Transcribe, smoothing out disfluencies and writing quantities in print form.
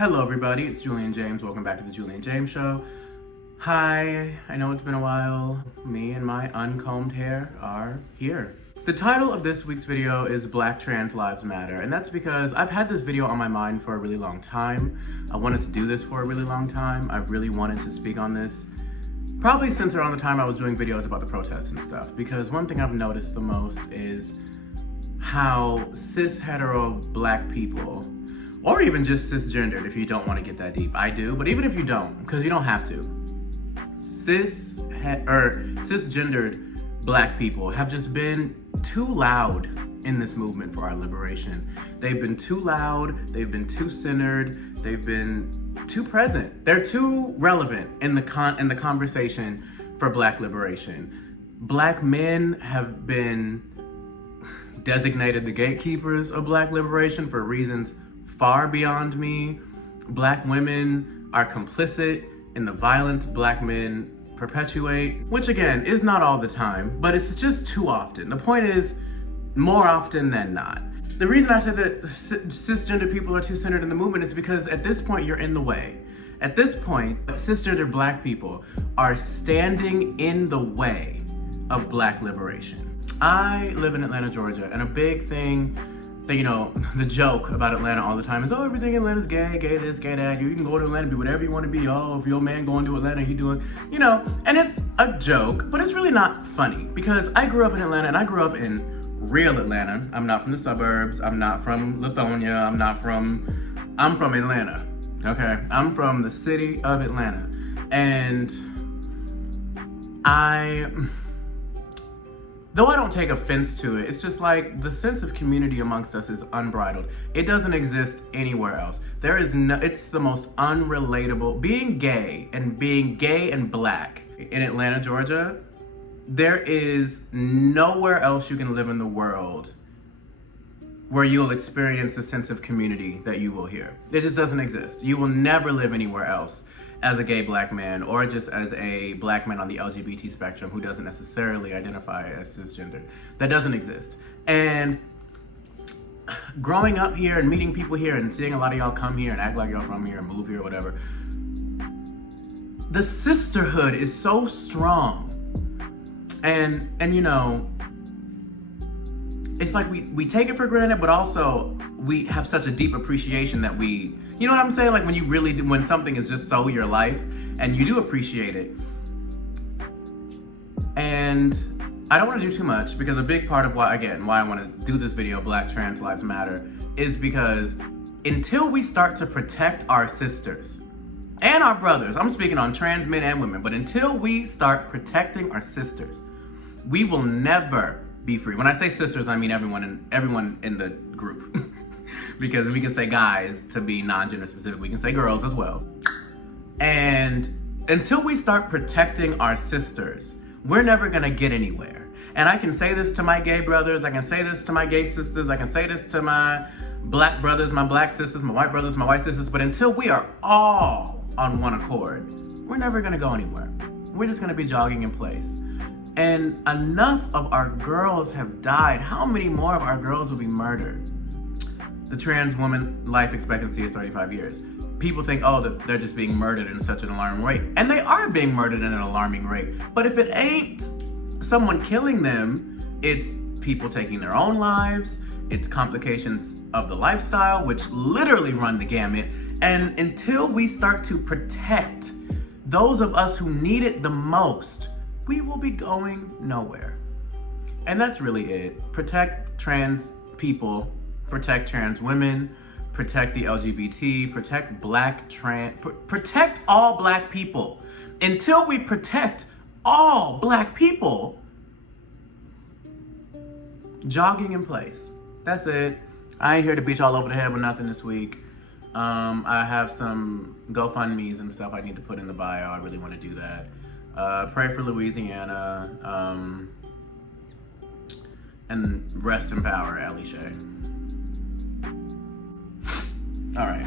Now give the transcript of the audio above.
Hello everybody, it's Julian James. Welcome back to the Julian James Show. Hi, I know it's been a while. Me and my uncombed hair are here. The title of this week's video is Black Trans Lives Matter, and that's because I've had this video on my mind for a really long time. I wanted to do this for a really long time. I've really wanted to speak on this probably since around the time I was doing videos about the protests and stuff, because one thing I've noticed the most is how cis hetero black people, or even just cisgendered if you don't want to get that deep. I do, but even if you don't, because you don't have to. Cisgendered black people have just been too loud in this movement for our liberation. They've been too loud, they've been too centered, they've been too present. They're too relevant in the conversation for black liberation. Black men have been designated the gatekeepers of black liberation for reasons far beyond me. Black women are complicit in the violence black men perpetuate, which again is not all the time, but it's just too often. The point is, more often than not. The reason I said that cisgender people are too centered in the movement is because at this point you're in the way. At this point, cisgender black people are standing in the way of black liberation. I live in Atlanta, Georgia, and a big thing that, you know, the joke about Atlanta all the time is, oh, everything in Atlanta's gay, gay this, gay that. You can go to Atlanta, be whatever you want to be. Oh, if your man going to Atlanta, he doing, you know, and it's a joke, but it's really not funny because I grew up in Atlanta and I grew up in real Atlanta. I'm not from the suburbs. I'm not from Lithonia. I'm from Atlanta, okay? I'm from the city of Atlanta. And though I don't take offense to it, it's just like the sense of community amongst us is unbridled. It doesn't exist anywhere else. There is no, it's the most unrelatable. Being gay and black in Atlanta, Georgia, there is nowhere else you can live in the world where you'll experience the sense of community that you will here. It just doesn't exist. You will never live anywhere else as a gay black man or just as a black man on the LGBT spectrum who doesn't necessarily identify as cisgender. That doesn't exist. And growing up here and meeting people here and seeing a lot of y'all come here and act like y'all from here and move here or whatever, the sisterhood is so strong. And you know, it's like we take it for granted, but also we have such a deep appreciation that we, you know what I'm saying? Like when you really do, when something is just so your life and you do appreciate it. And I don't want to do too much because a big part of why I want to do this video, Black Trans Lives Matter, is because until we start to protect our sisters and our brothers, I'm speaking on trans men and women, but until we start protecting our sisters, we will never be free. When I say sisters, I mean everyone in the group. Because we can say guys to be non-gender specific, we can say girls as well. And until we start protecting our sisters, we're never gonna get anywhere. And I can say this to my gay brothers, I can say this to my gay sisters, I can say this to my black brothers, my black sisters, my white brothers, my white sisters, but until we are all on one accord, we're never gonna go anywhere. We're just gonna be jogging in place. And enough of our girls have died. How many more of our girls will be murdered? The trans woman life expectancy is 35 years. People think, oh, that they're just being murdered in such an alarming rate. And they are being murdered at an alarming rate. But if it ain't someone killing them, it's people taking their own lives, it's complications of the lifestyle, which literally run the gamut. And until we start to protect those of us who need it the most, we will be going nowhere. And that's really it. Protect trans people, protect trans women, protect the LGBT, protect protect all black people. Until we protect all black people, jogging in place. That's it. I ain't here to beat y'all over the head with nothing this week. I have some GoFundMes and stuff I need to put in the bio. I really want to do that. Pray for Louisiana, and rest in power, Ali Shay. All right.